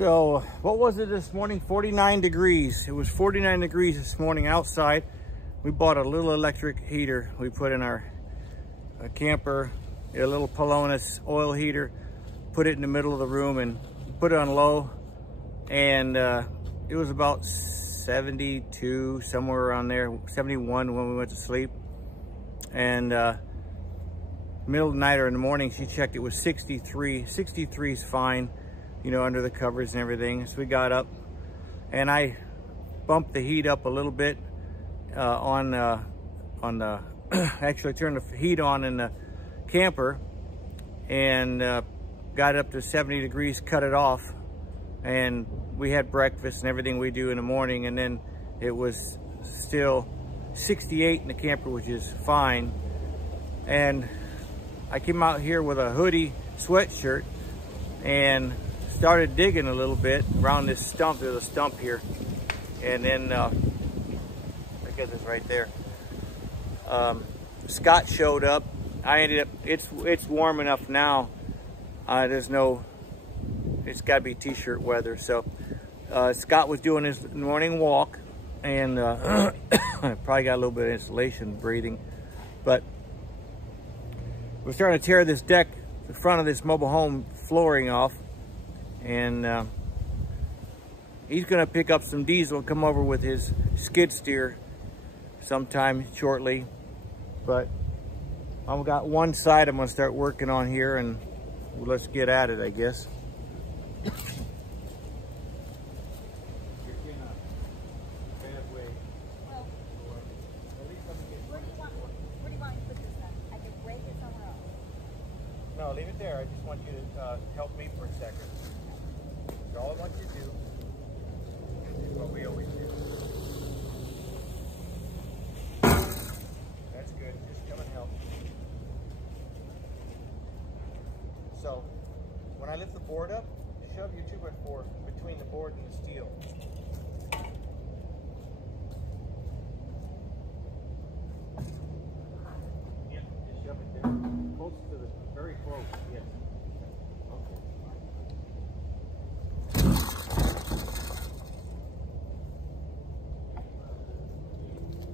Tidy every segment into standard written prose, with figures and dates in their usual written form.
So what was it this morning? 49 degrees. It was 49 degrees this morning outside. We bought a little electric heater we put in our camper, a little Pelonis oil heater, put it in the middle of the room and put it on low. And it was about 72, somewhere around there, 71 when we went to sleep. And middle of the night or in the morning, she checked, it was 63. 63 is fine, you know, under the covers and everything. So we got up and I bumped the heat up a little bit on the actually turned the heat on in the camper and got it up to 70 degrees, cut it off, and we had breakfast and everything we do in the morning, and then it was still 68 in the camper, which is fine. And I came out here with a hoodie, sweatshirt, and started digging a little bit around this stump. There's a stump here, and then I guess it's right there. Scott showed up. I ended up, it's warm enough now. There's no, it's got to be t-shirt weather. So Scott was doing his morning walk, and probably got a little bit of insulation breathing, but we're starting to tear this deck, the front of this mobile home flooring off, and he's going to pick up some diesel and come over with his skid steer sometime shortly. But I've got one side I'm going to start working on here, and let's get at it, I guess. No, leave it there. I just want you to help me for a second. So all I want you to do is what we always do. That's good. Just come and help. So when I lift the board up, shove your 2x4 between the board and the steel. Yep, just shove it there. Close to the, very close, yes.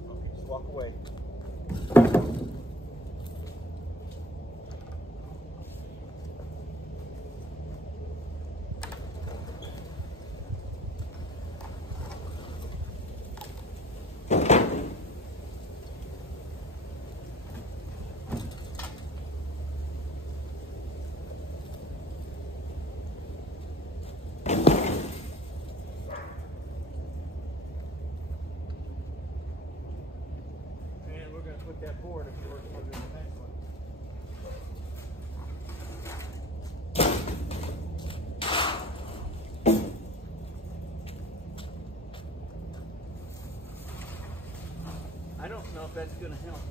Okay, just walk away. Put that board if you were to put it in the next one. I don't know if that's going to help.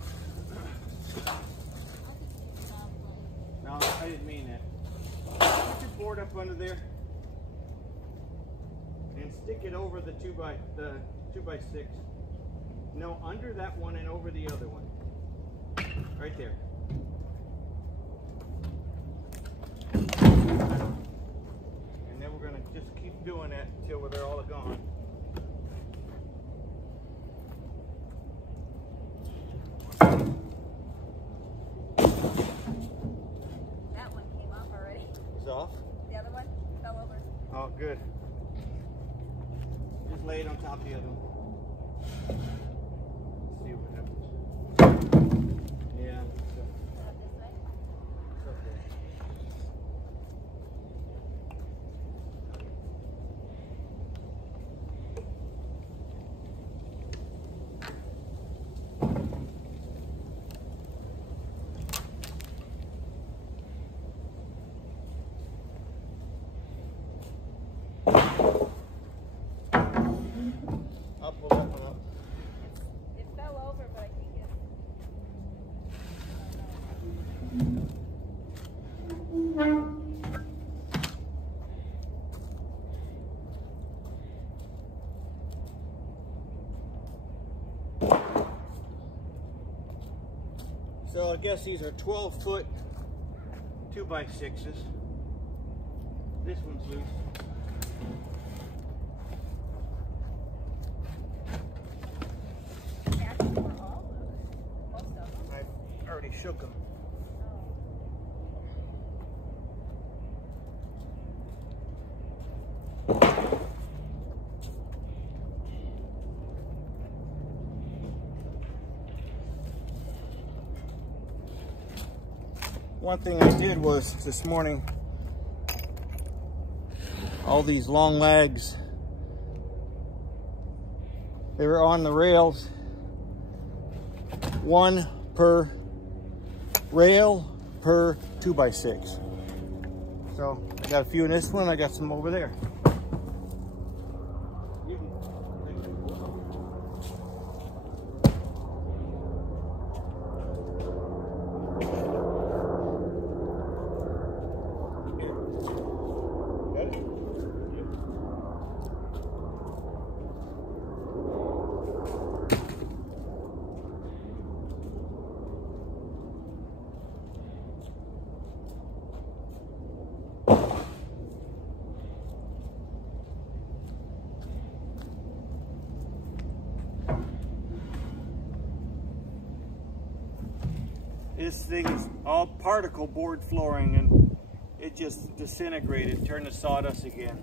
No, I didn't mean that. Put your board up under there and stick it over the 2x6. No, under that one and over the other one. Right there. And then we're going to just keep doing that until they're all gone. That one came off already. It's off? The other one fell over. Oh, good. Just lay it on top of the other one. See what happens. Yeah. This way? It's okay. Up, pull that one up. It fell over, but I think it's... So I guess these are 12-foot 2x6s. This one's loose. Actually, we're all loose. Most of them. I already shook them. One thing I did was this morning, all these long legs, they were on the rails, one per rail per 2x6. So I got a few in this one, I got some over there. This thing is all particle board flooring and it just disintegrated, turned to sawdust again.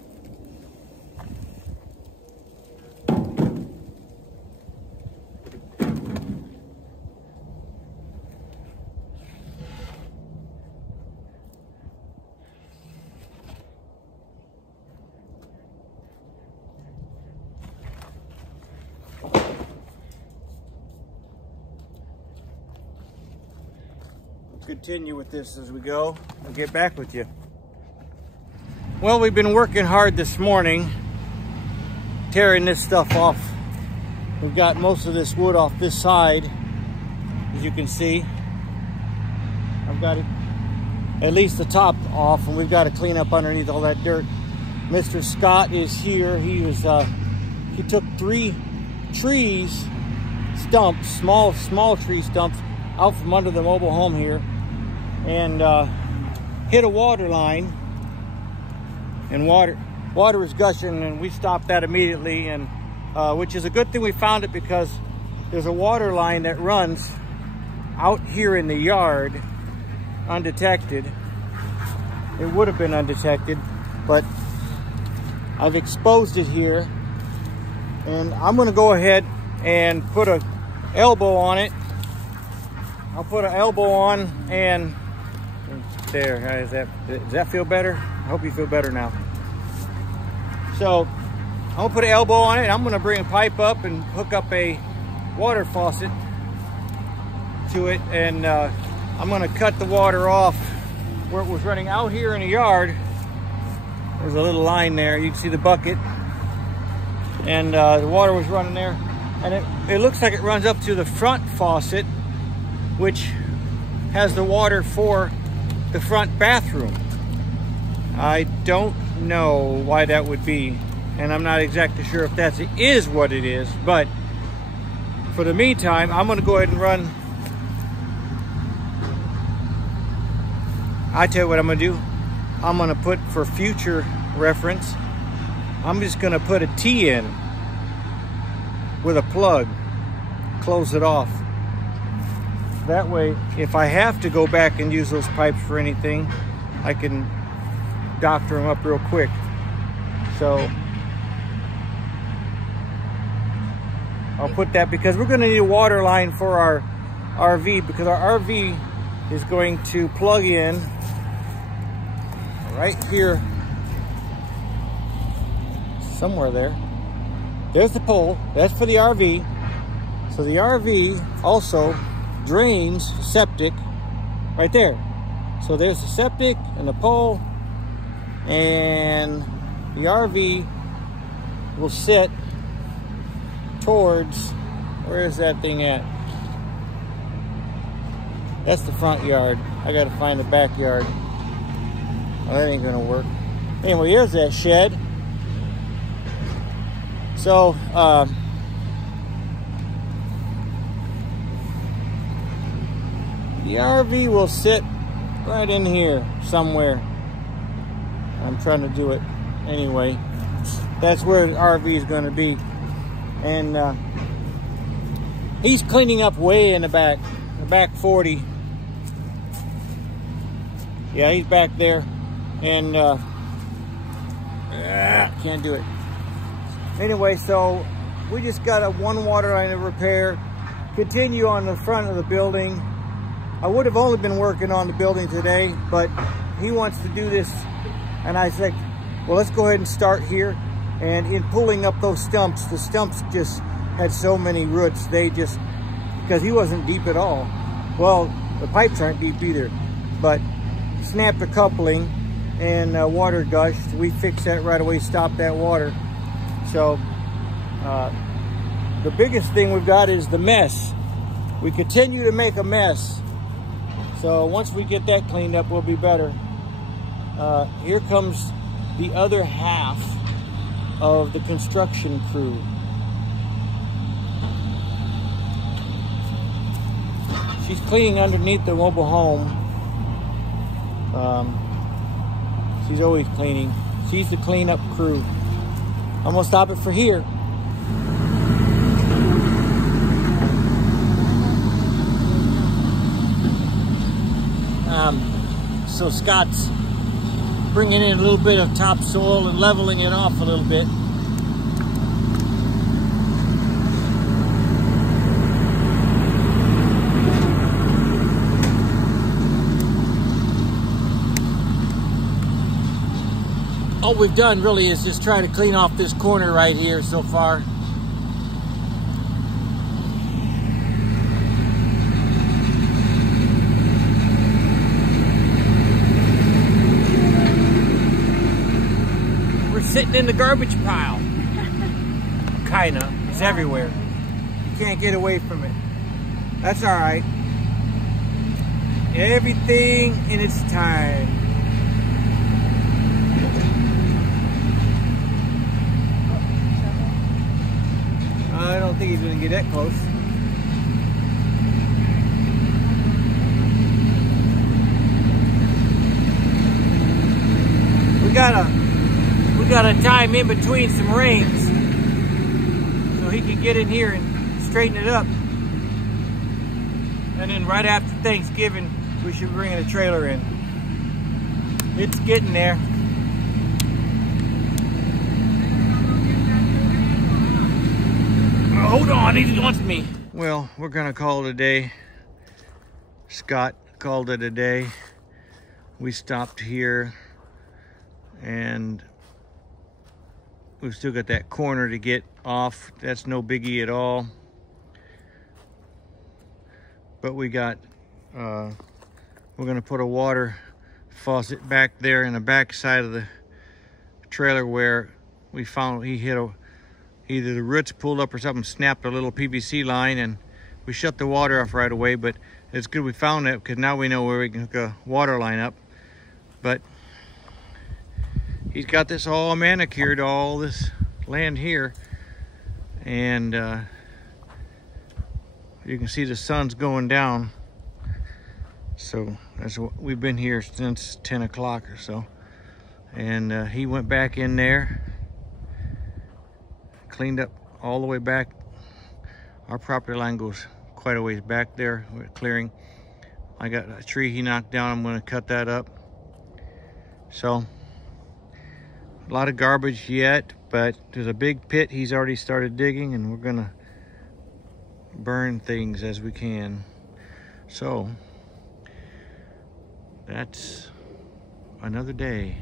Continue with this as we go. I'll get back with you. Well, we've been working hard this morning tearing this stuff off. We've got most of this wood off this side, as you can see. I've got it, at least the top off, and we've got to clean up underneath all that dirt. Mr. Scott is here. He took 3 trees, stumps, small tree stumps out from under the mobile home here, and hit a water line, and water was gushing, and we stopped that immediately, and which is a good thing we found it, because there's a water line that runs out here in the yard undetected. It would have been undetected, but I've exposed it here, and I'm going to go ahead and put an elbow on it. I'll put an elbow on, and there. Does that feel better? I hope you feel better now. So I'm gonna put an elbow on it. I'm gonna bring a pipe up and hook up a water faucet to it, and I'm gonna cut the water off where it was running out here in the yard. There's a little line there. You can see the bucket, and the water was running there, and it looks like it runs up to the front faucet, which has the water for the front bathroom. I don't know why that would be, and I'm not exactly sure if that is what it is, but for the meantime, I'm gonna go ahead and run. I tell you what I'm gonna do. I'm gonna put, for future reference, I'm just gonna put a T in with a plug, close it off. That way, if I have to go back and use those pipes for anything, I can doctor them up real quick. So I'll put that, because we're going to need a water line for our RV, because our RV is going to plug in right here, somewhere there. There's the pole. That's for the RV. So the RV also drains septic right there. So there's the septic and the pole, and the RV will sit towards, where is that thing at? That's the front yard. I gotta find the backyard. Oh, that ain't gonna work. Anyway, here's that shed. So the RV will sit right in here somewhere. I'm trying to do it anyway. that's where the RV is going to be. And he's cleaning up way in the back 40. Yeah, he's back there, and can't do it. Anyway, so we just got a one water line to repair. Continue on the front of the building. I would have only been working on the building today, but he wants to do this, and I said, well, let's go ahead and start here. And in pulling up those stumps, the stumps just had so many roots, they just, because he wasn't deep at all. Well, the pipes aren't deep either, but snapped the coupling and water gushed. We fixed that right away, stopped that water. So the biggest thing we've got is the mess. We continue to make a mess. So once we get that cleaned up, we'll be better. Here comes the other half of the construction crew. She's cleaning underneath the mobile home. She's always cleaning. She's the cleanup crew. I'm gonna stop it for here. So Scott's bringing in a little bit of topsoil and leveling it off a little bit. All we've done really is just try to clean off this corner right here so far. We're sitting in the garbage pile. Kinda. It's everywhere. You can't get away from it. That's all right. Everything in its time. I don't think he's gonna get that close. We got a time in between some rains, so he can get in here and straighten it up. And then right after Thanksgiving, we should bring the trailer in. It's getting there. Hold on, he wants me. Well, we're gonna call it a day. Scott called it a day. We stopped here and we've still got that corner to get off. That's no biggie at all. But we got, we're gonna put a water faucet back there in the back side of the trailer where we found he hit either the roots pulled up or something, snapped a little PVC line, and we shut the water off right away. But it's good we found it, because now we know where we can hook a water line up. But he's got this all manicured, all this land here, and you can see the sun's going down. So that's what we've been here since 10 o'clock or so. And he went back in there, cleaned up all the way back. Our property line goes quite a ways back there. We're clearing. I got a tree he knocked down. I'm going to cut that up. So a lot of garbage yet, but there's a big pit he's already started digging, and we're going to burn things as we can. So that's another day.